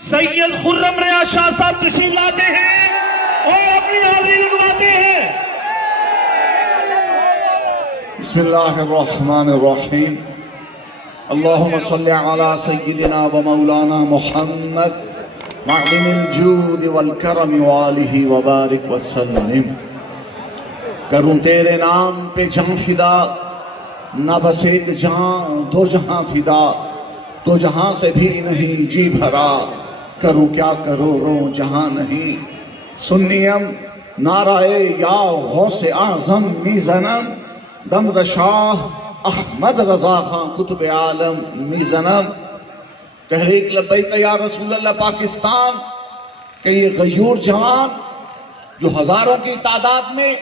سید خرم ریا شاہ صاحب تشریف لاتے ہیں اور اپنی حاضری لگواتے ہیں۔ بسم اللہ الرحمن الرحیم، اللہم صلی علی سیدنا و مولانا محمد معدن الجود والکرم وآلہ وبارک وسلم۔ کروں تیرے نام پہ جان فدا، نہ بس ایک جہاں دو جہاں فدا، دو جہاں سے بھی نہیں جی بھرا، کروں کیا کروڑوں جہاں نہیں۔ سنیم نعرہ یا غوث اعظم میزنم، دمد شاہ احمد رضا خان قطب عالم میزنم۔ تحریک لبیک یا رسول اللہ پاکستان کہ یہ غیور جوان جو ہزاروں کی تعداد میں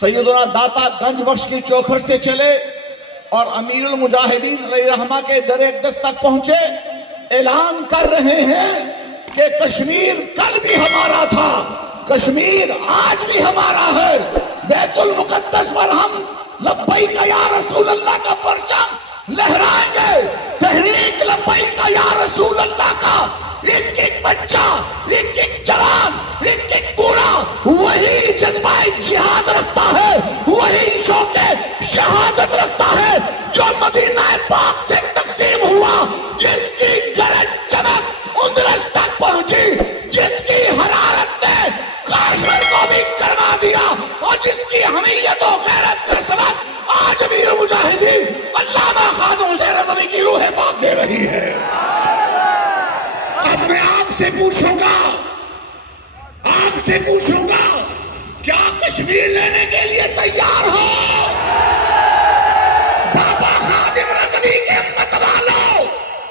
سیدنا داتا گنج بخش کی چوکھٹ سے چلے اور امیر المجاہدین علیہ رحمہ کے در اقدس تک پہنچے، اعلان کر رہے ہیں کہ کشمیر کل بھی ہمارا تھا، کشمیر آج بھی ہمارا ہے۔ بیت المقدس پر ہم لبیک یا رسول اللہ کا پرچم لہرائیں گے۔ تحریک لبیک یا رسول اللہ کا ایک ایک بچہ، ایک ایک جوان، ایک ایک بوڑھا وہی جذبہ جہاد رکھتا ہے، وہی شوق شہادت رکھتا ہے جو مدینہ پاک سے تقسیم ہوا، جس کی گرج چمک اندرس تک پہنچی، جس کی حرارت نے کاشمیر کو بھی گرما دیا، اور جس کی حمیت و غیرت کا سبق آج امیر المجاہدین علامہ خادم حسین رضوی کی روح پاک دے رہی ہے۔ اب میں آپ سے پوچھوں گا کیا کشمیر لینے کے لیے تیار ہو؟ بابا خادم رضوی کے مت والوں،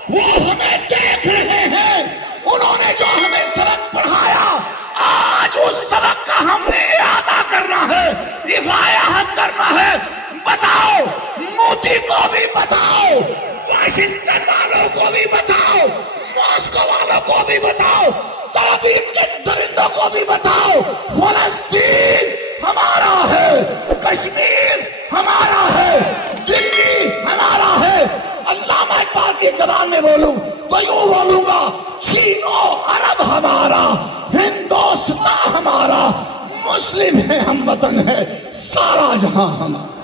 وہ ہمیں دیکھ رہے ہیں، انہوں نے جو ہمیں سبق پڑھایا، آج اس سبق کا ہم نے اعادہ کرنا ہے، افاعت کرنا ہے۔ بتاؤ، موتی کو بھی بتاؤ، واشنگٹن والوں کو بھی بتاؤ، ماسکو والوں کو بھی بتاؤ، تعبیر کے درندوں کو بھی بتاؤ، فلسطین ہمارا ہے، کشمیر ہمارا ہے، دلی ہمارا ہے۔ علامہ اقبال کی زبان میں بولوں تو یوں بولوں گا، چین و عرب ہمارا، ہندوستان ہمارا، مسلم ہے ہم وطن ہے، سارا جہاں ہمارا۔